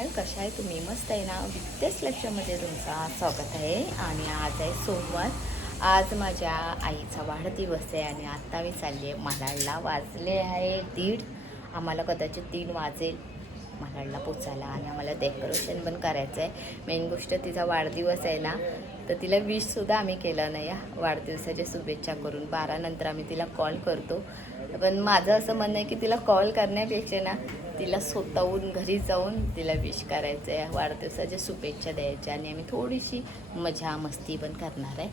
Channel. कशा आहे तुम्ही? मस्त आहे ना? विद्यास लक्षामध्ये तुमचं स्वागत आहे. आणि आज आहे सोमवार. आज माझ्या आईचा वाढदिवस आहे आणि आत्ता मी चालली आहे मालाडला. वाजले आहे 1:30. आम्हाला कदाचित 3 वाजेल मालाडला पोचायला आणि आम्हाला डेकोरेशन पण करायचं आहे. मेन गोष्ट तिचा वाढदिवस आहे ना, तर तिला विशसुद्धा आम्ही केलं नाही. वाढदिवसाच्या शुभेच्छा करून 12 नंतर आम्ही तिला कॉल करतो. पण माझं असं म्हणणं आहे की तिला कॉल करण्यापेक्षा ना तिला स्वतःहून घरी जाऊन तिला विश करायचं आहे, वाढदिवसाच्या शुभेच्छा द्यायच्या आणि आम्ही थोडीशी मजा मस्ती पण करणार आहे.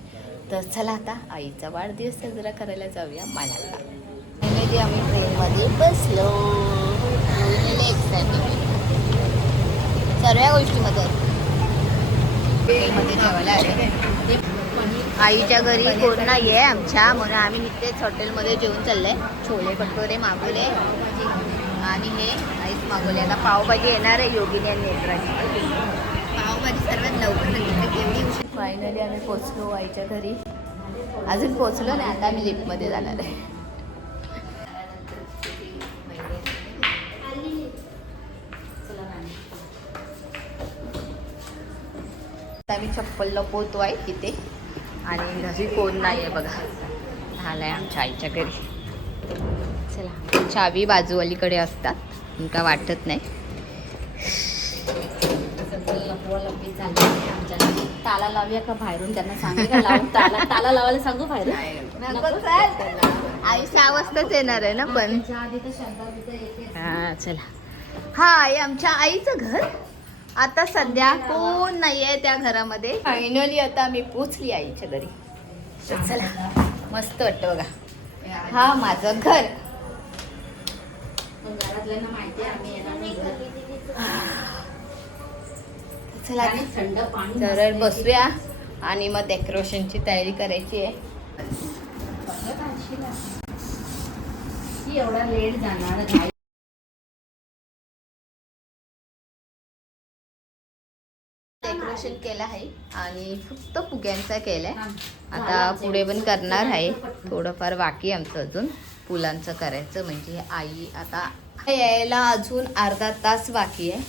तर चला आता आईचा वाढदिवस साजरा करायला जाऊया मालाडला. फायनली आम्ही ट्रेनमध्ये बसलो. एक्साइटेड सर्व गोष्टीमध्ये ट्रेनमध्ये जेवायला आले. आईच्या घरी कोण नाही आहे आमच्या, म्हणून आम्ही इथेच हॉटेलमध्ये जेवून चालले. छोले भटुरे मागवले आणि हे आईच मागवले. आता पावभाजी येणार आहे योगिनी आणि नेत्राची. पावभाजी सर्वात लवकर केवढी. फायनली आम्ही पोचलो आईच्या घरी. अजून पोचलो नाही, आता आम्ही लिफ्टमध्ये जाणार आहे. आम्ही चप्पल लपवतो आहे तिथे आणि घरी कोण नाही आहे बघा. झालंय आमच्या आईच्या घरी. चला, चावी बाजूवालीकडे असतात, काय वाटत नाही. ताला लावूया का बाहेरून? त्यांना सांगू का लावून ताला लावायला सांगू बाहेरून? आई 6 वाजताच येणार आहे ना. पण हा चला. हा आहे आमच्या आईचं घर. आता सध्या कोण नाही आहे त्या घरामध्ये. फायनली आता आम्ही पोचली आईच्या घरी. चला, मस्त वाटतं बघा. हा माझं घर. चला तर बसूया आणि मग डेकोरेशनची तयारी करायची आहे. एवढा लेट जाणार. डेकोरेशन केलं आहे आणि फक्त फुग्यांचा केलाय. आता पुढे पण करणार आहे. थोडंफार बाकी आमचं अजून फुलांचं करायचं. म्हणजे आई आता यायला अजून अर्धा तास बाकी आहे.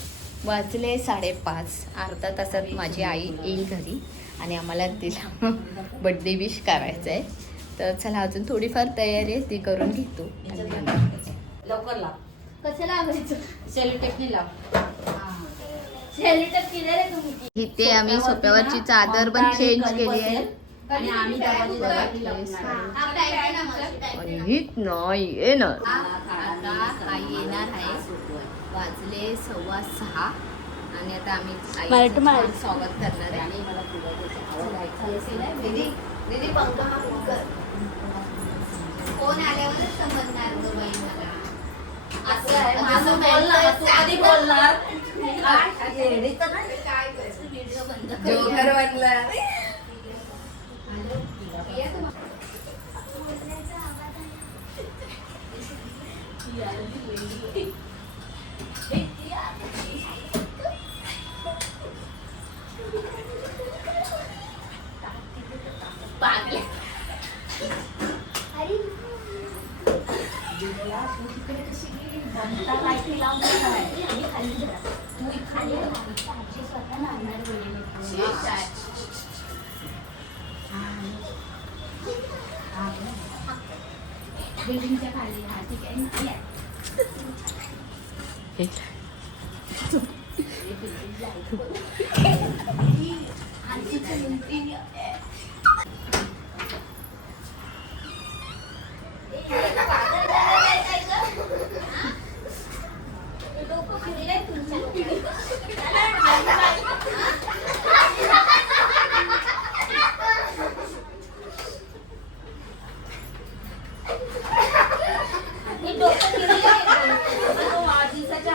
वाजले 5:30. अर्धा तासात माझी आई येईल घरी आणि आम्हाला तिला बड्डे विश करायचं आहे. तर चला अजून थोडीफार तयारी आहे, ती करून घेतो. लवकर लाव. कसं लावायचं? सेलोटेपने लाव. इथे आम्ही सोप्यावरची चादर पण चेंज केली आहे. आणि आम्ही हीच नाही येणार. आता आई येणार आहे. वाजले 6:15 आणि आता आम्ही स्वागत करणार आहे. दीदी पंखा हा कोण आल्यावरच समजणार ग बाई मला. असं बोलणार तू आधी बोलणार. जोकर बनला. बिल्डिंगच्या खाली. हा ठीक आहे.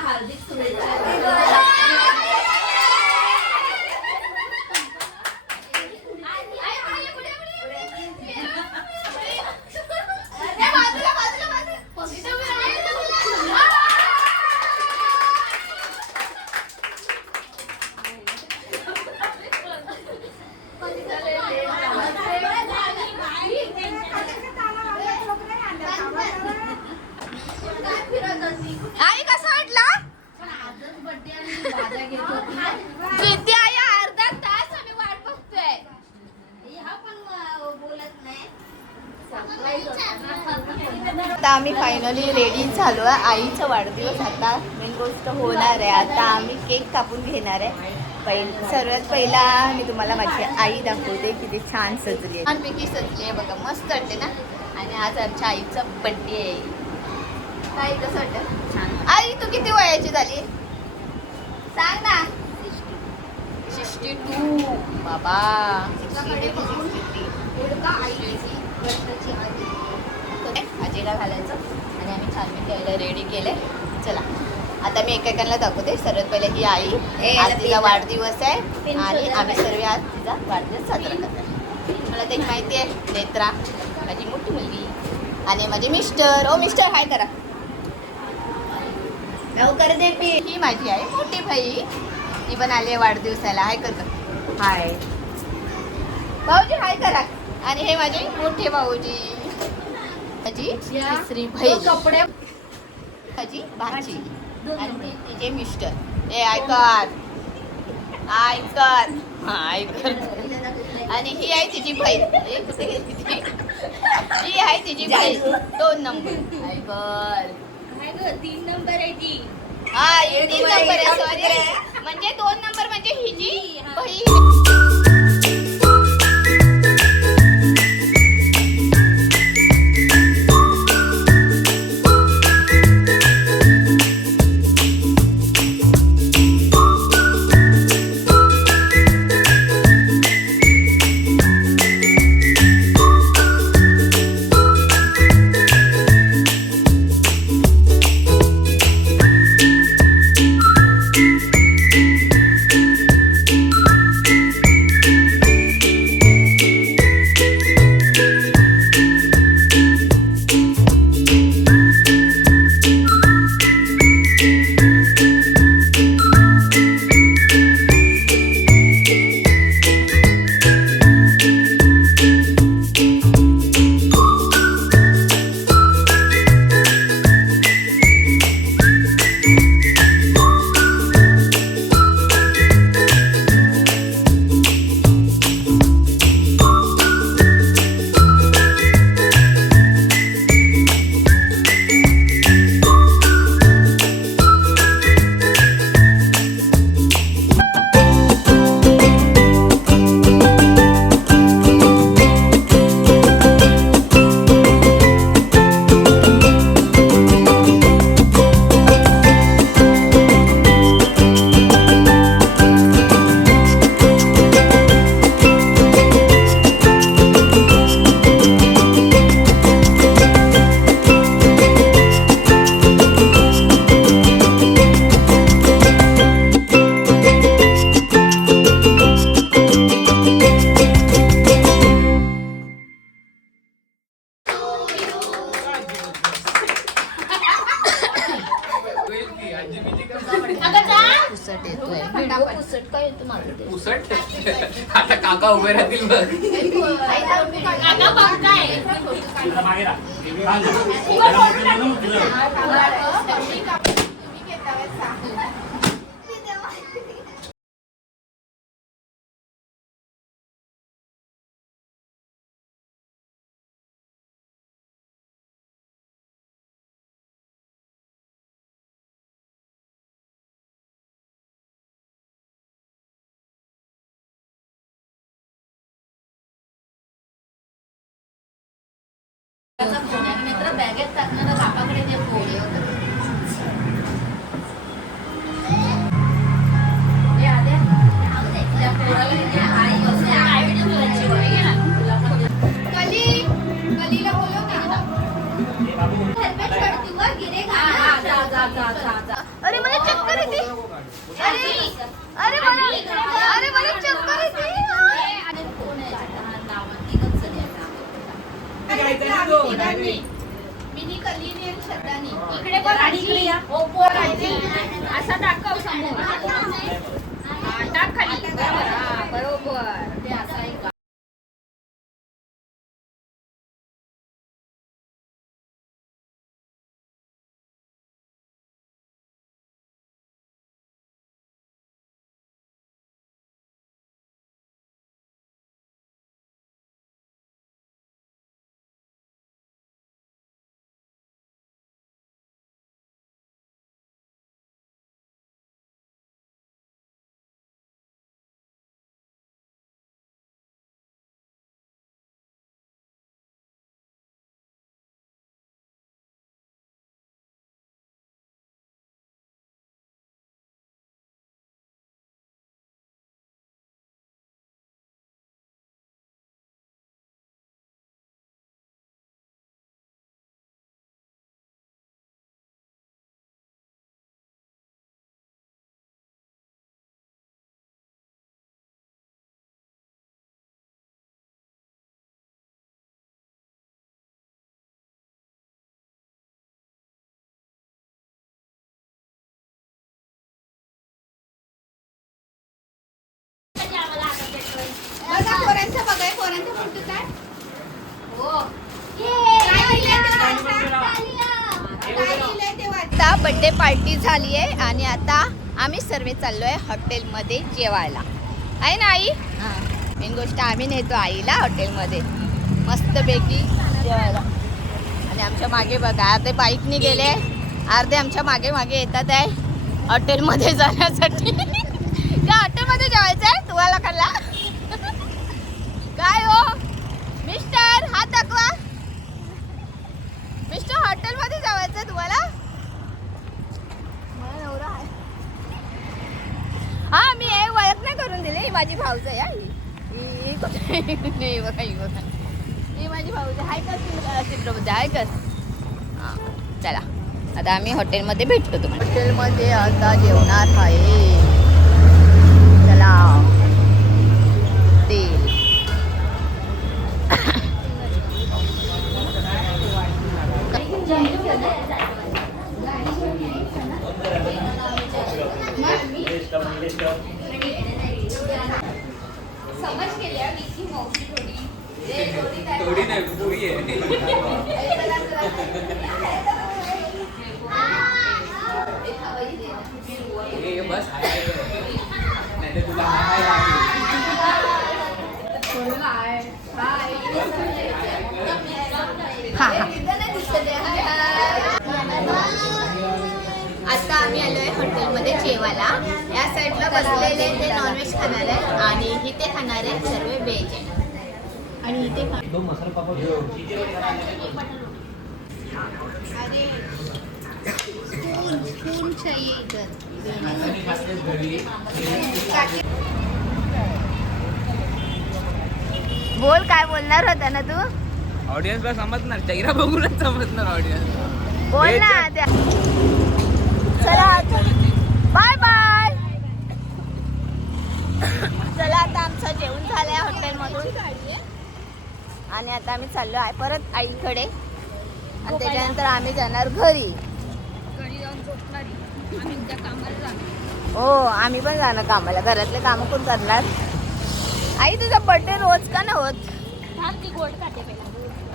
हार्दिक शुभेच्छा. किती आहे? अर्धा तास आम्ही वाट बघतोय. आता आम्ही फायनली रेडी झालो आहे. आईचा वाढदिवस आता मेन गोष्ट होणार आहे. आता आम्ही केक कापून घेणार आहे. सर्वात पहिला मी तुम्हाला माझी आई दाखवते किती छान सजली आहे. छानपैकी सजली आहे बघा, मस्त वाटते ना. आणि आज आमच्या आईचा बर्थडे आहे. काय कसं वाटतं? छान. आई तू किती वयाची झाली सांग ना. 62 बाबा. आजीला घालायचं आणि आम्ही छान घ्यायला रेडी केलंय. चला आता मी एकेकांना दाखवते. सर्वात पहिले ही आई, आज तिचा वाढदिवस आहे आणि आम्ही सर्व आज तिचा वाढदिवस साजरा करत आहे. मला त्याची माहिती आहे. नेत्रा माझी मोठी मुलगी आणि माझे मिस्टर. ओ मिस्टर हाय करा. लवकर दे. ही माझी आहे मोठी भाई, ती पण आली आहे वाढदिवसाला. हाय कर. हाय भाऊजी, हाय करा. आणि हे माझे मोठे भाऊजी, माझी तिसरी भाई, कपडे माझी भाची आणि तिचे मिस्टर. हे ऐकत ऐकत ऐकत. आणि ही आहे तिची बहीण. ही आहे तिची बहीण 2 नंबर. ऐकत 3 नंबर आहे ती. हा 3 नंबर आहे. सॉरी, म्हणजे 2 नंबर म्हणजे हिची बहीण. पुसट येतोय. पुसट काय येतो माझं? पुसट आता काका उभे राहतील बघ. काका बघताय. बॅगेत टाकणार बापाकडे ते पोळे अरे मला चक्कर येते. अरे मला चक्कर येते. मिनी कलिनी आणि शब्दानी इकडे बघ. असा दाखव समोर. टाक खाली. बरोबर. बर्थडे पार्टी झाली आहे आणि आता आम्ही सर्व चाललो आहे हॉटेलमध्ये जेवायला. आहे ना आई? मेन गोष्ट आम्ही नेतो आईला हॉटेलमध्ये मस्तपैकी जेवायला. आणि आमच्या मागे बघा अर्धे बाईकने गेले, अर्धे आमच्या मागे मागे येतात आहे हॉटेलमध्ये जाण्यासाठी. का हॉटेलमध्ये जेवायचं आहे तुम्हाला? खाल्ला काय हो मिस्टर? हात दाखवा. मिस्टर हॉटेलमध्ये जेवायचं आहे तुम्हाला? हा मी हे ओळख नाही करून दिली. ही माझी भाऊज आहे. ही बघा ही माझी भाऊज आहे. हाय का चित्रबुद्ध आहे का? हां चला आता आम्ही हॉटेलमध्ये भेटतो तुम्हाला. हॉटेलमध्ये आता जेवणार आहे. चला तेल समज केल्या की मोठी थोडी नाही पुरी आहे. बस नाही तर तुला आता आम्ही आलोय हॉटेलमध्ये जेवायला. या साईडला बसलेले ते नॉनव्हेज खाणार आहे आणि इथे खाणार आहे सर्व व्हेज आहे. आणि इथे स्पून चाहिए इधर. बोल काय बोलणार होता ना तू? ऑडियन्सला समजणार, चेहरा बघूनच समजणार ऑडियन्स. बोल ना त्या. चला बाय बाय. चला आता आमचं जेवण झालंय हॉटेलमधून आणि आता आम्ही चाललो आहे परत आईकडे आणि त्याच्यानंतर आम्ही जाणार घरी. हो आम्ही पण जाणार कामाला. घरातले कामं कोण करणार? आई तुझा बर्थडे रोज का नाही होत? ती गोड खाते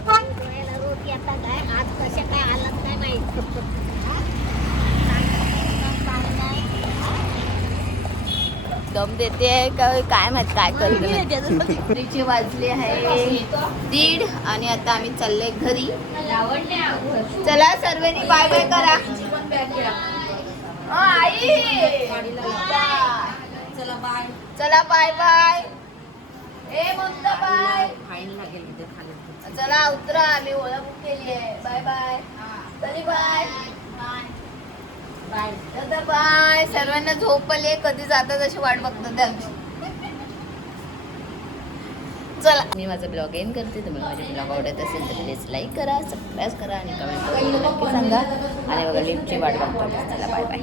पहिला रोटी आता काय आज कशा काय आलात काय माहिती. दम देते काय माहित काय करते. वाजले आहे 1:30 आणि आता आम्ही चाललोय घरी. चला सर्वांनी बाय बाय करा. आई चला बाय बाय. ए ममता बाय. चला उतरा आम्ही ओळख केली आहे. Bye bye. तरी बाय बाय दादा बाय. सर्वांना झोपले कधी जातात अशी वाट बघतात त्यांची. चला मी माझा ब्लॉग एंड करते. तुम्हाला माझे ब्लॉग आवडत असेल तर प्लीज लाईक करा, सबस्क्राईब करा आणि कमेंट करून नक्की सांगा. आणि बघा लिफ्टची वाट बघतो. चला बाय बाय.